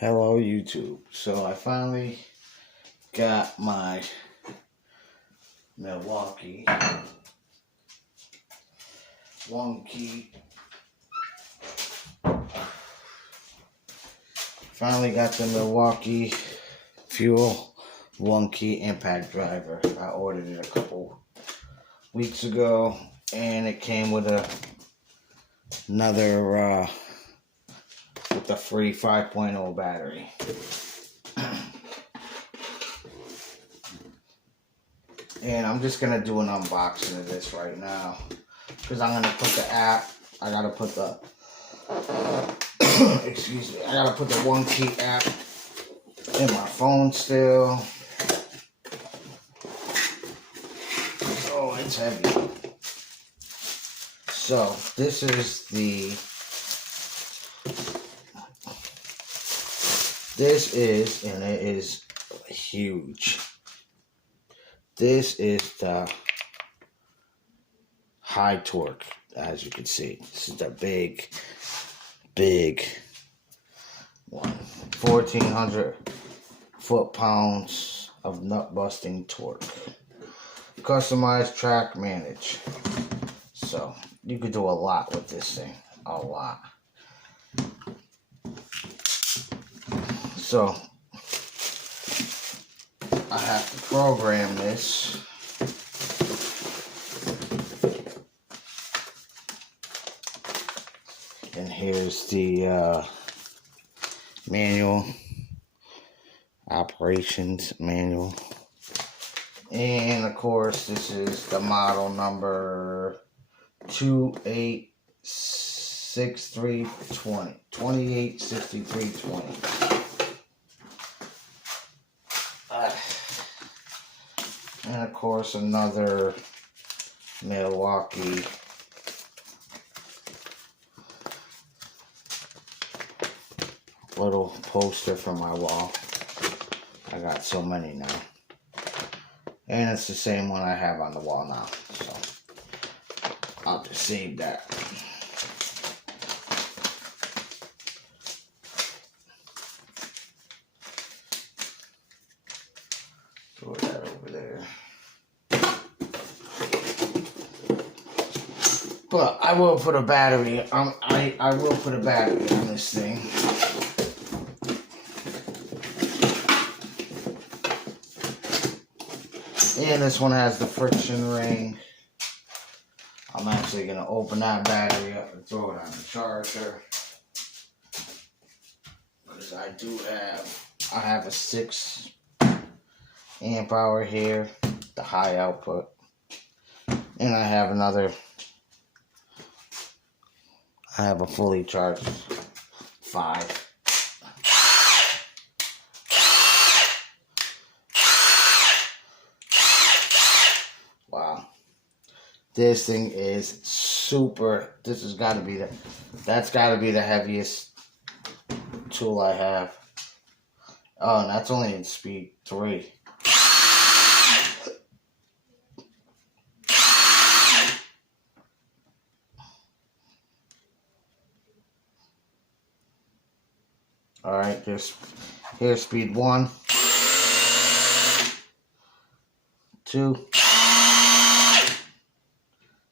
Hello YouTube. So I finally got my Milwaukee one key. Finally got the Milwaukee Fuel one key impact driver. I ordered it a couple weeks ago and it came with another with the free 5.0 battery. And I'm just gonna do an unboxing of this right now because I'm gonna put the app. I gotta put the excuse me. I gotta put the one key app in my phone still. Oh, it's heavy. So this is and it is huge. This is the high torque, as you can see. This is the big one. 1,400 foot-pounds of nut-busting torque. Customized track manage. So, you could do a lot with this thing. A lot. So, I have to program this. And here's the manual, operations manual. And of course, this is the model number 286320. And of course, another Milwaukee little poster for my wall. I got so many now. And it's the same one I have on the wall now. So I'll just save that. Throw that over there. But I will put a battery. I will put a battery on this thing. And this one has the friction ring. I'm actually going to open that battery up and throw it on the charger. Because I have a 6 amp hour here, the high output. And I have a fully charged 5. Wow. This thing is super. That's got to be the heaviest tool I have. Oh, and that's only in speed 3. Alright, here's speed 1, 2,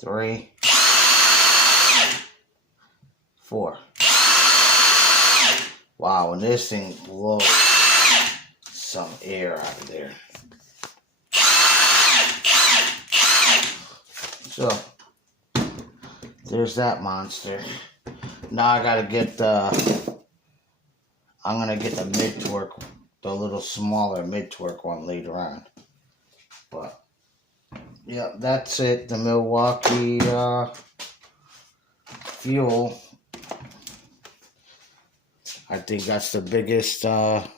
3, 4. Wow, and this thing blows some air out of there. So, there's that monster. Now I gotta get I'm gonna get the mid-torque, the little smaller mid-torque one later on. But yeah, that's it. The Milwaukee Fuel. I think that's the biggest. That's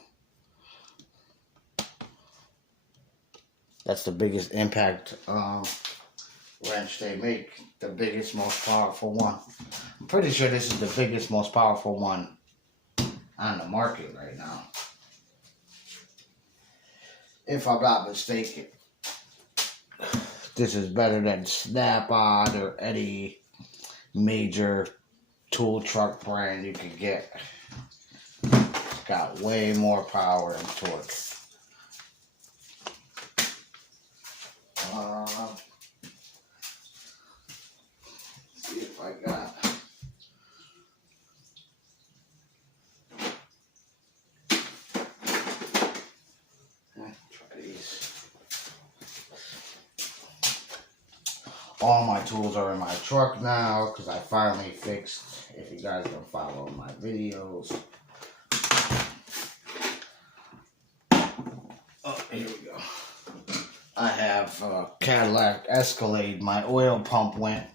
the biggest impact wrench they make. The biggest, most powerful one. I'm pretty sure this is the biggest, most powerful one on the market right now, if I'm not mistaken. This is better than Snap-on or any major tool truck brand you can get. got way more power and torque. See if I got. Try these. All my tools are in my truck now because I finally fixed. If you guys don't follow my videos. Oh, here we go. I have Cadillac Escalade. My oil pump went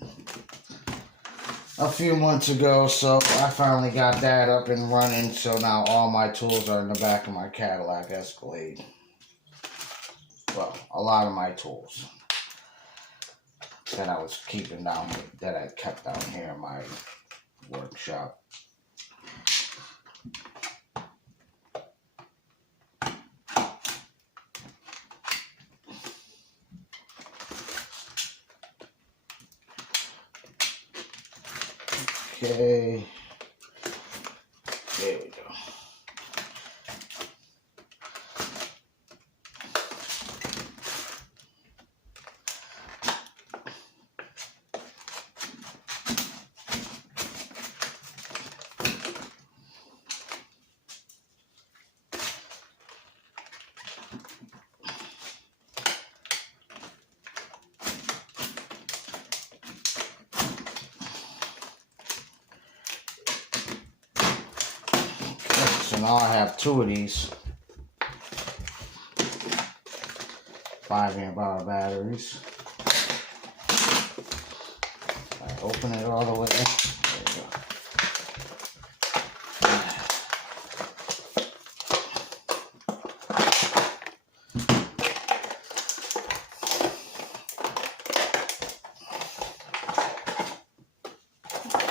a few months ago, so I finally got that up and running. So now all my tools are in the back of my Cadillac Escalade. Well, a lot of my tools that I was keeping down, that I kept down here in my workshop. Okay, there we go. So now I have two of these 5-amp-hour batteries. I open it all the way. There you go.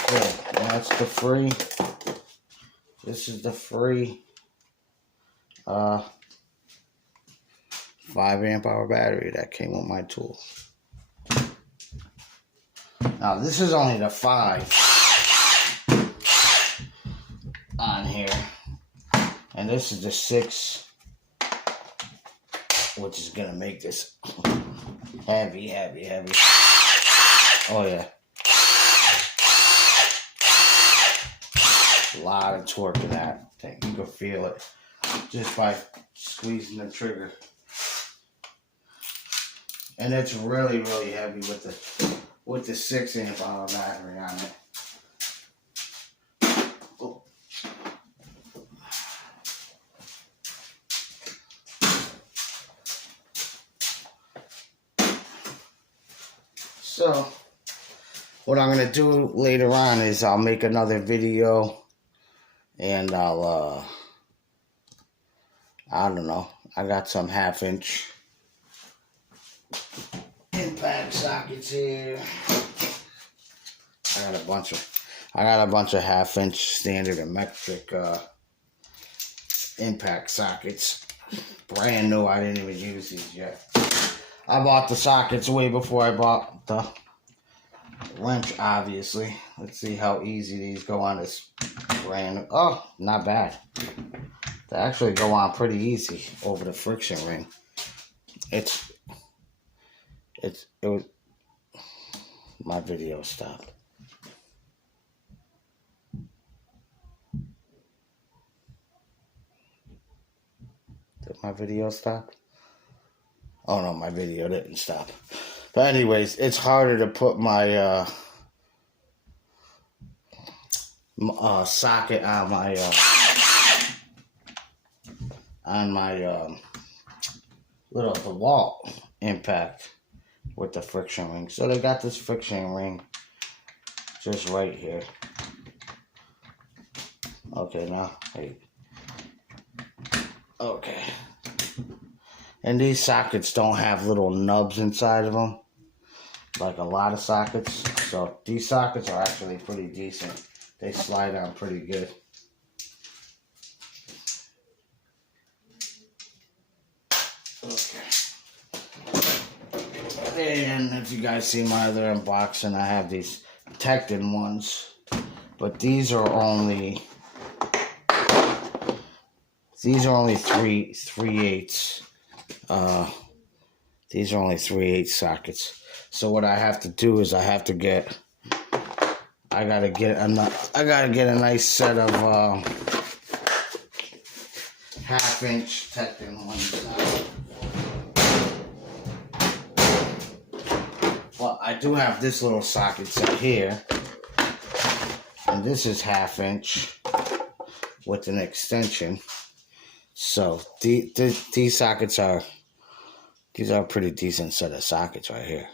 Okay, that's the free. This is the free 5-amp-hour battery that came with my tool. Now this is only the 5 on here, and this is the 6, which is gonna make this heavy. Oh yeah. A lot of torque in that thing. You can feel it just by squeezing the trigger. And it's really heavy with the 6-amp-hour battery on it. Oh. So what I'm gonna do later on is I'll make another video. And I'll, I don't know, I got some 1/2-inch impact sockets here. I got a bunch of 1/2-inch standard and metric impact sockets. Brand new, I didn't even use these yet. I bought the sockets way before I bought the wrench, obviously. Let's see how easy these go on this brand. Oh, not bad. They actually go on pretty easy over the friction ring. It was my video stopped. Did my video stop? Oh no, my video didn't stop. But anyways, it's harder to put my socket on my little DeWalt impact with the friction ring. So they got this friction ring just right here. Okay, now wait. Okay. And these sockets don't have little nubs inside of them like a lot of sockets. So these sockets are actually pretty decent. They slide on pretty good. Okay. And if you guys see my other unboxing, I have these Tecton ones. But these are only These are only 3/8. These are only 3/8 sockets. So what I have to do is I gotta get a nice set of 1/2-inch Tecton ones. Well, I do have this little socket set here, and this is 1/2-inch with an extension. So these sockets are a pretty decent set of sockets right here.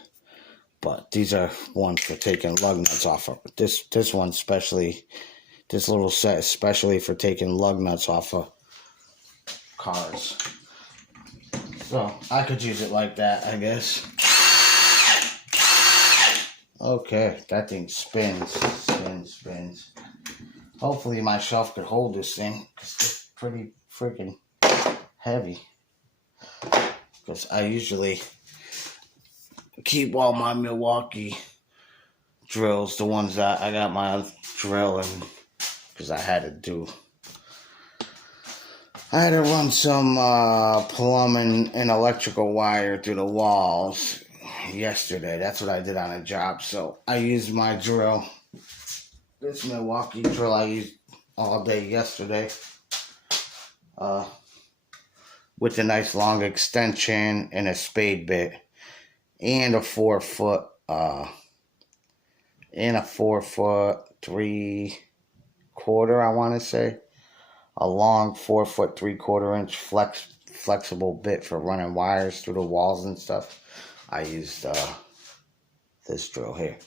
But these are ones for taking lug nuts off of. This one especially, this little set especially for taking lug nuts off of cars. So I could use it like that, I guess. Okay, that thing spins. Hopefully my shelf could hold this thing, because it's pretty freaking heavy. Because I usually keep all my Milwaukee drills, the ones that I got my drill in, because I had to run some plumbing and electrical wire through the walls yesterday. That's what I did on a job. So I used my drill, this Milwaukee drill I used all day yesterday, with a nice long extension and a spade bit, and a 4-foot, 3/4, I want to say, a long 4-foot 3/4-inch flexible bit for running wires through the walls and stuff. I used this drill here,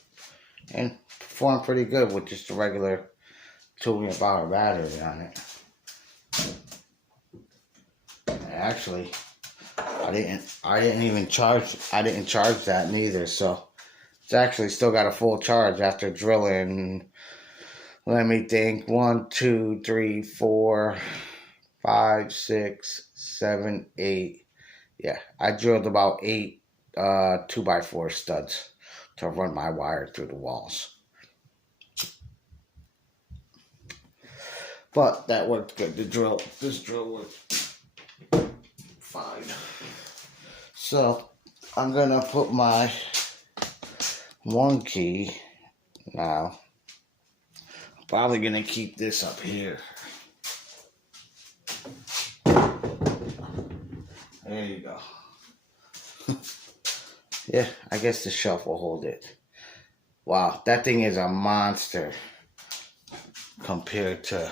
and performed pretty good with just a regular 2-amp-hour battery on it. Actually, I didn't charge that neither, so it's actually still got a full charge after drilling. Let me think. 1, 2, 3, 4, 5, 6, 7, 8. Yeah, I drilled about 8 2x4 studs to run my wire through the walls. But that worked good. This drill worked fine. So I'm gonna put my one key now. I'm probably gonna keep this up here. There you go. Yeah, I guess the shelf will hold it. Wow, that thing is a monster compared to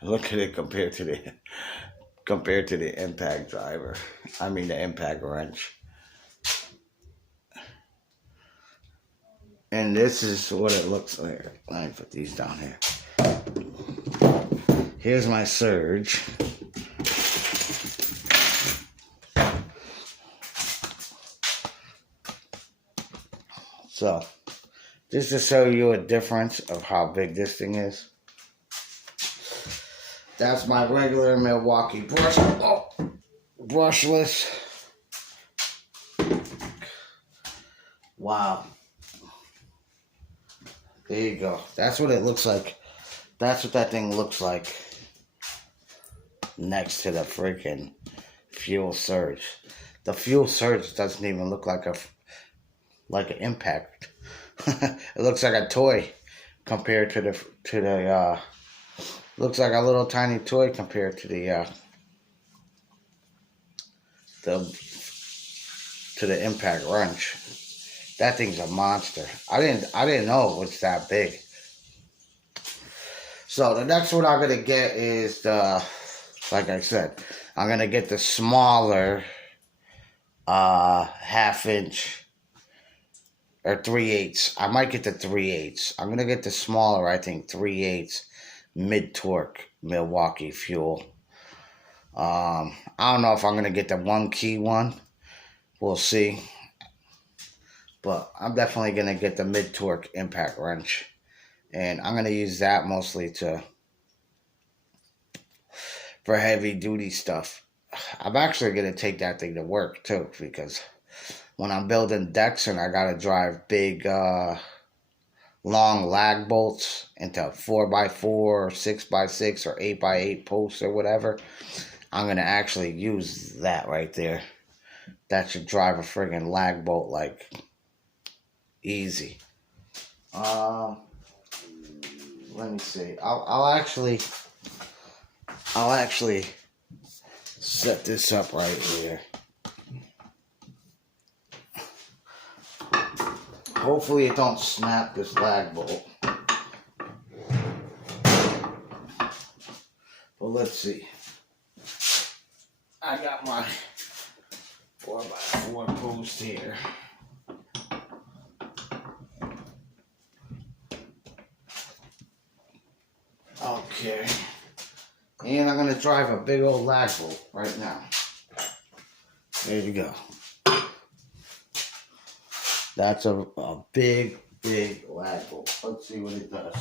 look at it compared to the impact driver. I mean the impact wrench. And this is what it looks like. Let me put these down here. Here's my surge. So, just to show you a difference of how big this thing is. That's my regular Milwaukee brushless. Wow. There you go. That's what it looks like. That's what that thing looks like next to the freaking fuel surge. The fuel surge doesn't even look like an impact. It looks like a toy compared to the looks like a little tiny toy compared to the impact wrench. That thing's a monster. I didn't know it was that big. So the next one I'm gonna get is like I said, I'm gonna get the smaller 1/2-inch or 3/8. I might get the 3/8. I'm gonna get the smaller, I think 3/8 mid-torque Milwaukee fuel. I don't know if I'm gonna get the 1-key one. We'll see. But I'm definitely gonna get the mid-torque impact wrench, and I'm gonna use that mostly for heavy duty stuff. I'm actually gonna take that thing to work too, because when I'm building decks and I gotta drive big long lag bolts into 4x4 or 6x6 or 8x8 posts or whatever, I'm going to actually use that right there. That should drive a friggin' lag bolt like easy. Let me see. I'll actually set this up right here. Hopefully it don't snap this lag bolt. Well, let's see. I got my 4x4 post here. Okay. And I'm going to drive a big old lag bolt right now. There you go. That's a big, big lag bolt. Let's see what it does.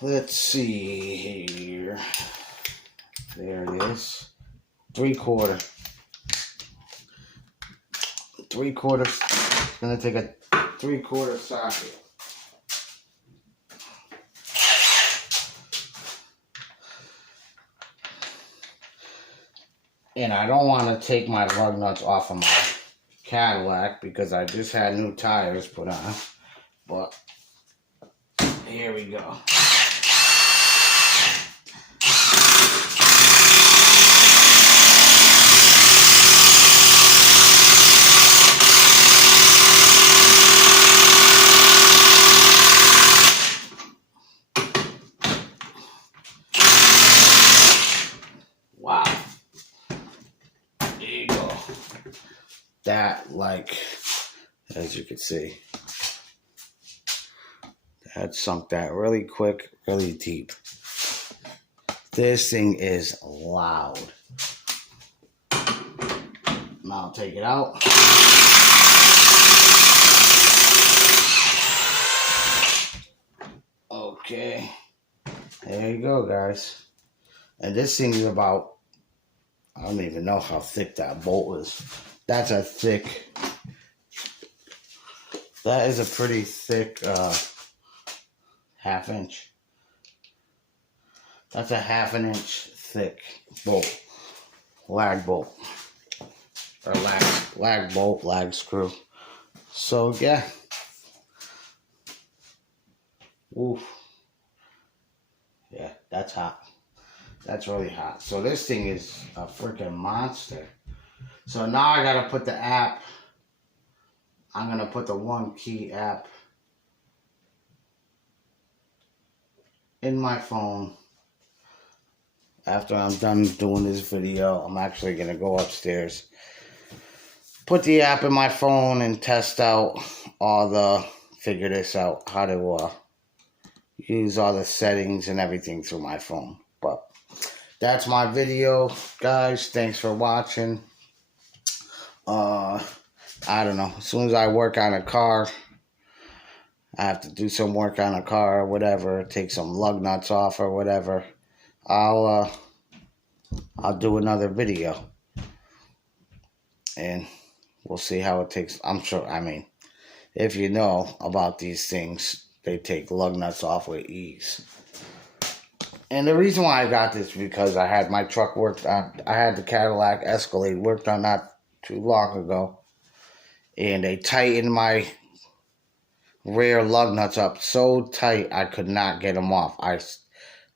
Let's see here. There it is. 3/4. 3/4. It's going to take a 3/4 socket. And I don't want to take my lug nuts off of my Cadillac because I just had new tires put on. But here we go. Wow. There you go. That, like, as you can see, that sunk that really quick, really deep. This thing is loud. Now I'll take it out. Okay. There you go, guys. And this thing is about, I don't even know how thick that bolt is. That's a thick, that is a pretty thick 1/2 inch. That's a 1/2 inch thick bolt. Lag bolt. Or lag bolt, lag screw. So yeah. Oof. Yeah, that's hot. That's really hot. So this thing is a freaking monster. So now I gotta put the app. I'm gonna put the One Key app in my phone. After I'm done doing this video, I'm actually gonna go upstairs, put the app in my phone and test out figure this out, how to use all the settings and everything through my phone. But that's my video, guys. Thanks for watching. I don't know. As soon as I work on a car, I have to do some work on a car or whatever, take some lug nuts off or whatever, I'll do another video. And we'll see how it takes. I'm sure, I mean, if you know about these things, they take lug nuts off with ease. And the reason why I got this is because I had my truck worked on. I had the Cadillac Escalade worked on not too long ago. And they tightened my rear lug nuts up so tight I could not get them off. I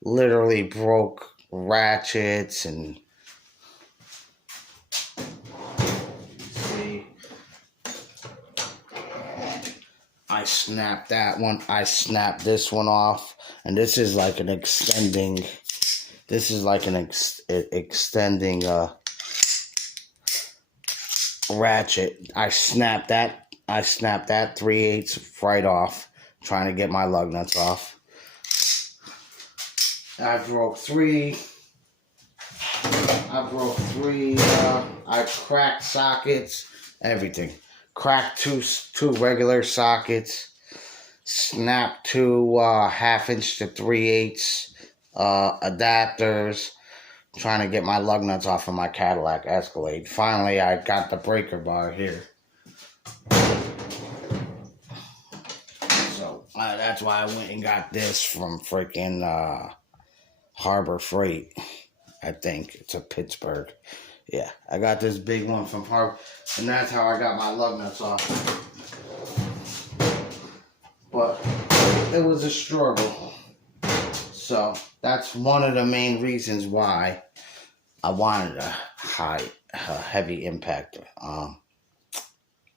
literally broke ratchets and see, I snapped that one. I snapped this one off, and this is like an extending. This is like an extending ratchet. I snapped that 3/8 right off, trying to get my lug nuts off. I broke three. I cracked sockets, everything. Cracked two regular sockets. Snapped 2 1/2 inch to 3/8 adapters. Trying to get my lug nuts off of my Cadillac Escalade. Finally, I got the breaker bar here. So that's why I went and got this from freaking Harbor Freight. I think it's a Pittsburgh. Yeah, I got this big one from Harbor, and that's how I got my lug nuts off. But it was a struggle. So that's one of the main reasons why I wanted a heavy impact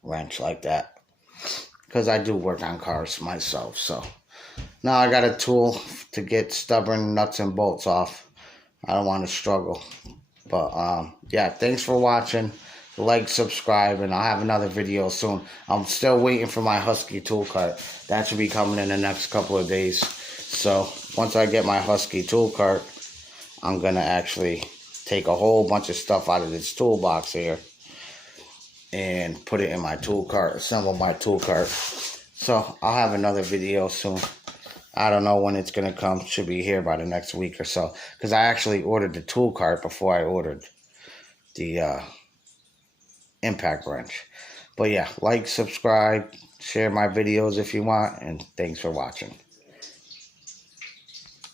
wrench like that. Because I do work on cars myself. So now I got a tool to get stubborn nuts and bolts off. I don't want to struggle. But yeah, thanks for watching. Like, subscribe, and I'll have another video soon. I'm still waiting for my Husky tool cart. That should be coming in the next couple of days. So once I get my Husky tool cart, I'm going to actually take a whole bunch of stuff out of this toolbox here and put it in my tool cart, assemble my tool cart. So I'll have another video soon. I don't know when it's going to come. Should be here by the next week or so. Because I actually ordered the tool cart before I ordered the impact wrench. But yeah, like, subscribe, share my videos if you want, and thanks for watching.